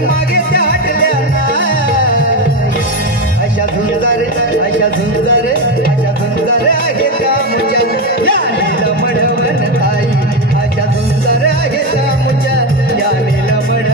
कधी मागे त्या हटल्या नाही अशा झुंजार आहे त्या मुच्या या नीलमढवन ताई अशा झुंजार आहे त्या मुच्या या नीलमढवन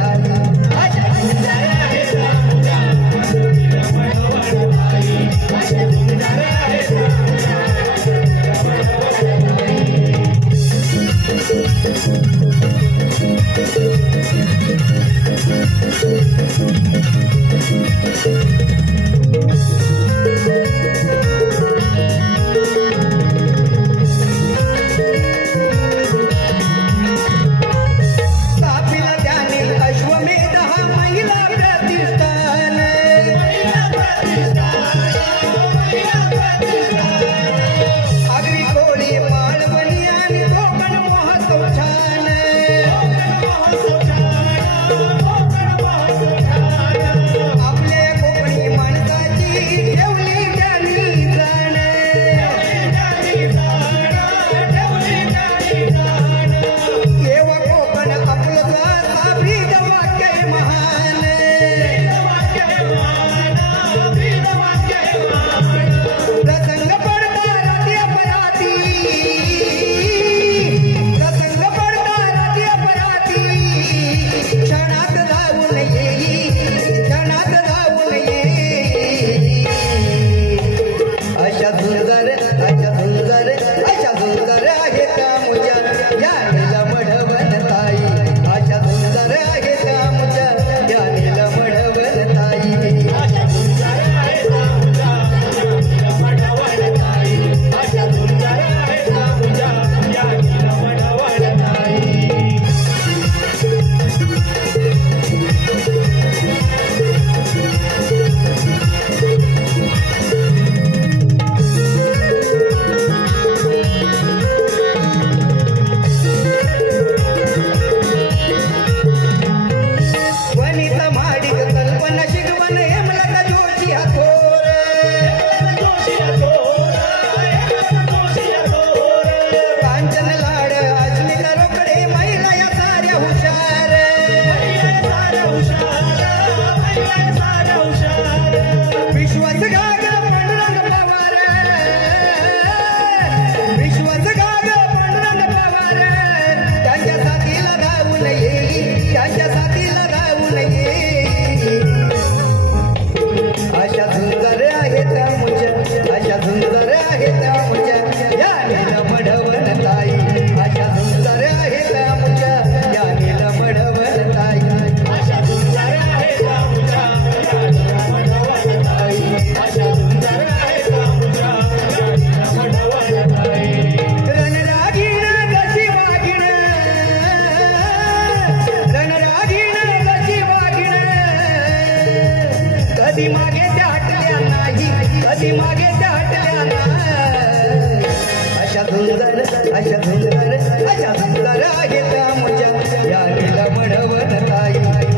ताई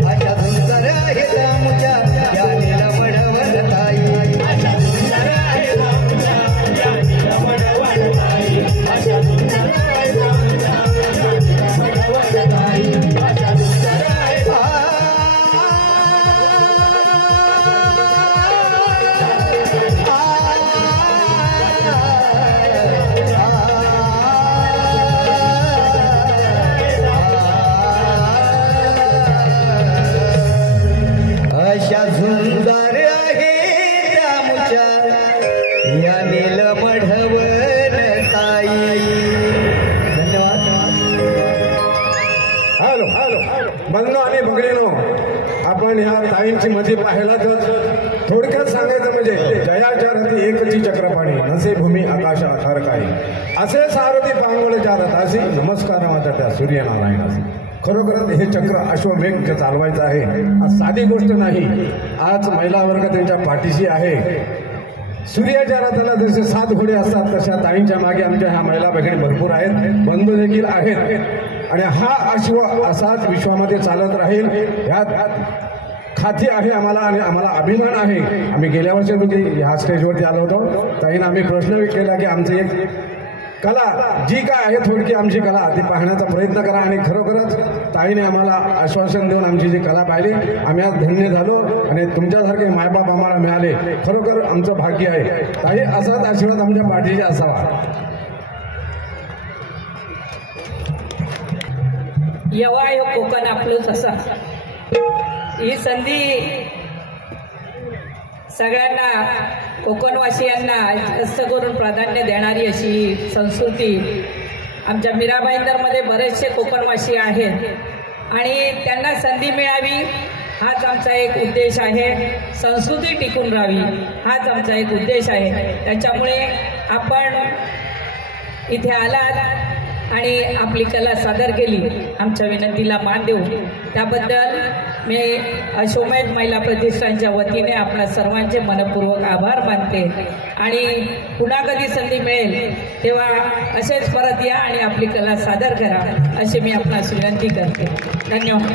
अशा झुंजार आहे त्या मुच्या नीलमढवन ताई अशा झुंजार आहे त्या मध्ये पाहिला तर थोडक्यात सांगायचं म्हणजे जयाच्या रथी एकची चक्रपाणी नसे भूमी आकाश आधार काही असे सारथी पांगोळ ज्या रथासी नमस्कार माझ्या त्या सूर्यनारायणासी. खरोखरच हे चक्र अश्वमेघ जे चालवायचं आहे आज साधी गोष्ट नाही. आज महिला वर्ग त्यांच्या पाठीशी आहे. सूर्याच्या रथाला जसे 7 घोडे असतात तशा ताईंच्या मागे आमच्या ह्या महिला भगिनी भरपूर आहेत, बंधू देखील आहेत आणि हा अश्व असाच विश्वामध्ये चालत राहील ह्यात खात्री आहे आम्हाला आणि आम्हाला अभिमान आहे. आम्ही गेल्या वर्षी ह्या स्टेजवरती आलो होतो ताईंना आम्ही प्रश्न केला की आमचं एक कला जी काय आहे थोडकी आमची कला ती पाहण्याचा प्रयत्न करा. आणि खरोखरच ताईने आम्हाला आश्वासन देऊन आमची जी कला पाहिली आम्ही आज धन्य झालो. आणि तुमच्यासारखे मायबाप आम्हाला मिळाले खरोखर आमचं भाग्य आहे. ताई असाच आशीर्वाद आमच्या पाठीशी असावा. येवा ह्यो कोकण आपलंच असा. ही संधी सगळ्यांना कोकणवासियांना जास्त करून प्राधान्य देणारी अशी संस्कृती आमच्या मीराबाईंदरमध्ये बरेचसे कोकणवासी आहेत आणि त्यांना संधी मिळावी हाच आमचा एक उद्देश आहे. संस्कृती टिकून राहावी हाच आमचा एक उद्देश आहे. त्याच्यामुळे आपण इथे आलात आणि आपली कला सादर केली. आमच्या विनंतीला मान देऊ त्याबद्दल मी अश्वमेध महिला प्रतिष्ठानच्या वतीने आपल्या सर्वांचे मनपूर्वक आभार मानते. आणि पुन्हा कधी संधी मिळेल तेव्हा असेच परत या आणि आपली कला सादर करा अशी मी आपणास विनंती करते. धन्यवाद.